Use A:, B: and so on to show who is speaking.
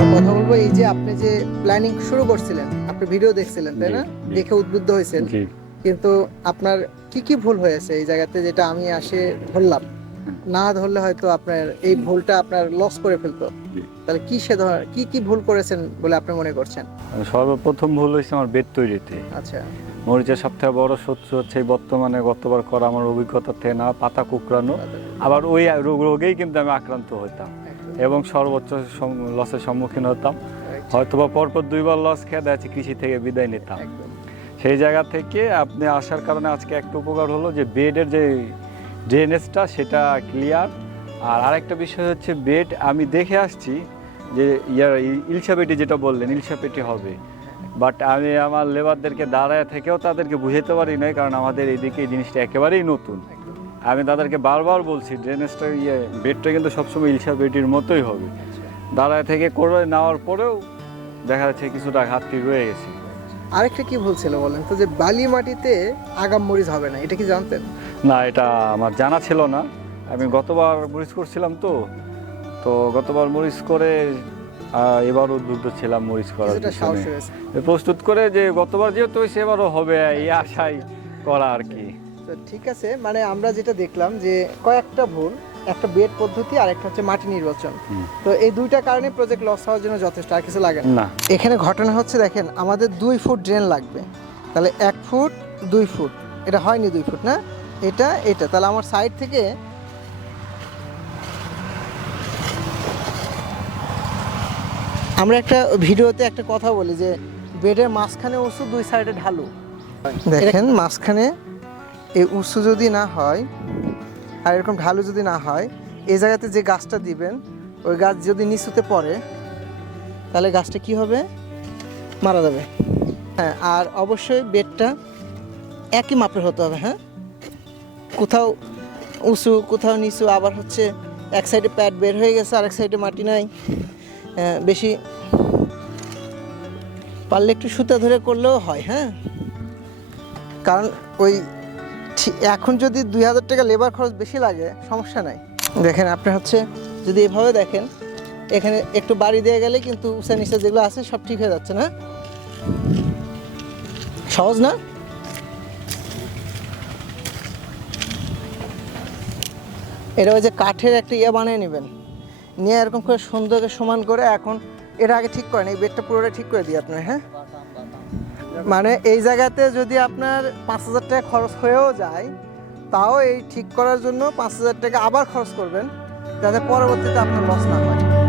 A: আমরা কথা বলব এই যে আপনি যে প্ল্যানিং শুরু করছিলেন আপনি ভিডিও দেখছিলেন তাই না। দেখে উদ্বুদ্ধ হয়েছেন। কিন্তু আপনার কি কি ভুল হয়েছে এই জায়গাতে যেটা আমি আসে ধরলাম? না ধরলে হয়তো আপনার এই ভুলটা আপনার লস করে ফেলতো। তাহলে কি সে কি কি ভুল করেছেন বলে আপনি মনে করছেন?
B: সর্বপ্রথম ভুল হয়েছে আমার বেড তৈরিতে।
A: আচ্ছা।
B: মরিচের সবথেকে বড় শত্রু হচ্ছে বর্তমানে গতবার করা আমার অভিজ্ঞতা থেকে না পাতা কুকরানো আবার ওই রোগ রোগেই কিন্তু আমি আক্রান্ত হতাম। এবং সর্বোচ্চ লসের সম্মুখীন হতাম। হয়তো বা পরপর দুইবার লস খেয়ে দেখা কৃষি থেকে বিদায় নিতাম। সেই জায়গা থেকে আপনি আসার কারণে আজকে একটা উপকার হলো যে বেডের যে ড্রেনেজটা সেটা ক্লিয়ার আর আরেকটা বিষয় হচ্ছে বেড আমি দেখে আসছি যে ইয়ার ইলসাপেটি যেটা বললেন ইলসাপেটি হবে। বাট আমি আমার লেবারদেরকে দাঁড়ায় থেকেও তাদেরকে বুঝাতে পারি নাই কারণ আমাদের এদিকে এই জিনিসটা একেবারেই নতুন। আমি তাদেরকে বারবার বলছি ড্রেনেজটা ইয়ে বেডটা কিন্তু সবসময় ইলসাপেটির মতোই হবে। দাঁড়ায় থেকে করে নেওয়ার পরেও দেখা যাচ্ছে কিছুটা ঘাটতি রয়ে গেছে।
A: আরেকটা কি ভুল ছিল বলেন তো যে বালি মাটিতে আগাম মরিচ হবে না এটা কি জানতেন?
B: না এটা আমার জানা ছিল না। আমি গতবার মরিচ করছিলাম তো তো গতবার মরিচ করে আহ, এবারও উদ্বুদ্ধ ছিলাম মরিচ করার প্রস্তুত করে যে গতবার যেহেতু এবারও হবে এই আশাই করা আর কি।
A: তো ঠিক আছে মানে আমরা যেটা দেখলাম যে কয়েকটা ভুল একটা বেড পদ্ধতি আর একটা হচ্ছে মাটি নির্বাচন। তো এই দুইটা কারণে প্রজেক্ট লস হওয়ার জন্য যথেষ্ট আর কিছু লাগে না।
B: না।
A: এখানে ঘটনা হচ্ছে দেখেন আমাদের দুই ফুট ড্রেন লাগবে। তাহলে এক ফুট দুই ফুট। এটা হয়নি দুই ফুট না? এটা এটা। তাহলে আমার সাইড থেকে আমরা একটা ভিডিওতে একটা কথা বলি যে বেডের মাঝখানে ওষুধ দুই সাইডে ঢালু। দেখেন মাঝখানে এই উঁচু যদি না হয় আর এরকম ঢালু যদি না হয় এই জায়গাতে যে গাছটা দিবেন, ওই গাছ যদি নিচুতে পড়ে, তাহলে গাছটা কি হবে? মারা যাবে। হ্যাঁ আর অবশ্যই বেডটা একই মাপের হতে হবে হ্যাঁ? কোথাও উঁচু, কোথাও নিচু, আবার হচ্ছে এক সাইডে প্যাড বের হয়ে গেছে আর এক সাইডে মাটি নাই। বেশি পারলে একটু সুতা ধরে করলেও হয় হ্যাঁ? কারণ ওই এখন যদি দুই হাজার টাকা লেবার খরচ বেশি লাগে, সমস্যা নাই। দেখেন, আপনি হচ্ছে যদি এভাবে দেখেন, এখানে একটু বাড়ি দিয়ে গেলে কিন্তু উঁচা নিচে যেগুলো আছে সব ঠিক হয়ে যাচ্ছে না? সহজ না? এটা ওই যে কাঠের একটা ইয়ে বানিয়ে নেবেন। নিয়ে এরকম করে সুন্দর করে সমান করে এখন এটা আগে ঠিক করেন, এই বেডটা পুরোটা ঠিক করে দিই আপনার হ্যাঁ? মানে এই জায়গাতে যদি আপনার পাঁচ হাজার টাকা খরচ হয়েও যায়, তাও এই ঠিক করার জন্য পাঁচ হাজার টাকা আবার খরচ করবেন, যাতে পরবর্তীতে আপনার লস না হয়।